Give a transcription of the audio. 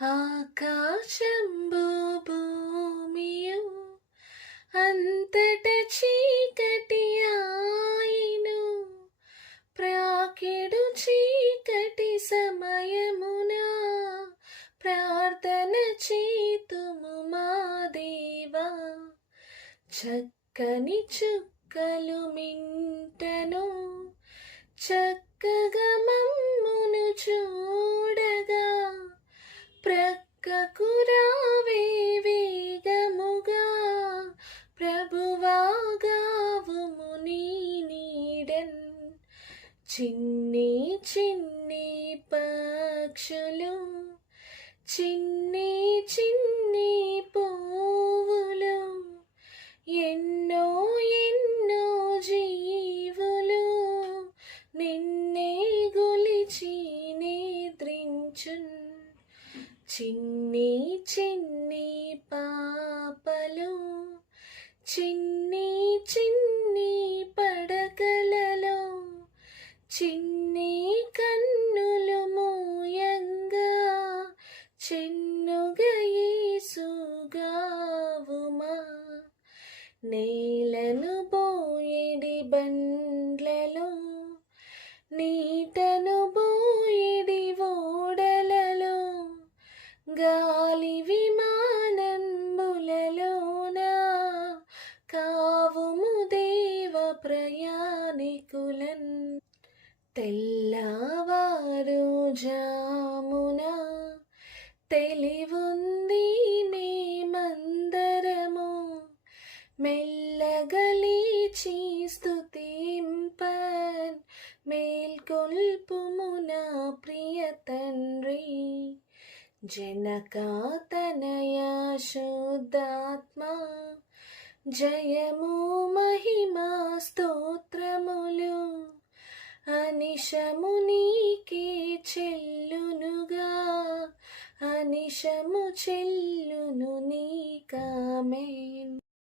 ఆకాశంబు భూమియు అంతట చీకటి ఆయిను, ప్రాకెడు చీకటి సమయమున ప్రార్థన చేతుము మా దేవా. చక్కని చుక్కలు మింటను చక్కగా మమ్మును చూడగా, ప్రక్కకు రావే వేగముగా, ప్రభువాగావుము నీ నీడన్. చిన్ని చిన్ని పక్షులు, చిన్ని చిన్ని పువ్వులు, ఎన్నో ఎన్నో జీవులు నిన్నే గొలిచి నిద్రించున్. చిన్ని చిన్ని పాపలు చిన్ని చిన్ని పడకలలో, చిన్ని కన్నులు మూయంగా, చిన్నుగా యేసుగావుమా. నేలను బోయెడి బండ్లలో, నీటను బోయెడి ఓడలలో, గాలి విమానంబులలోన కావుము దేవ ప్రయాణికులన్. తెల్లవారు జామున తెలివుంది మేమందరము, మెల్లగలీచి స్తుతింపన్ మేల్కొల్పుము నా ప్రియ తండ్రి. జనకాతనయ శుద్ధాత్మ జయము మహిమా స్తోత్రములు అనిశము నీకే చెల్లునుగా, అనిశము చెల్లును నీకామె.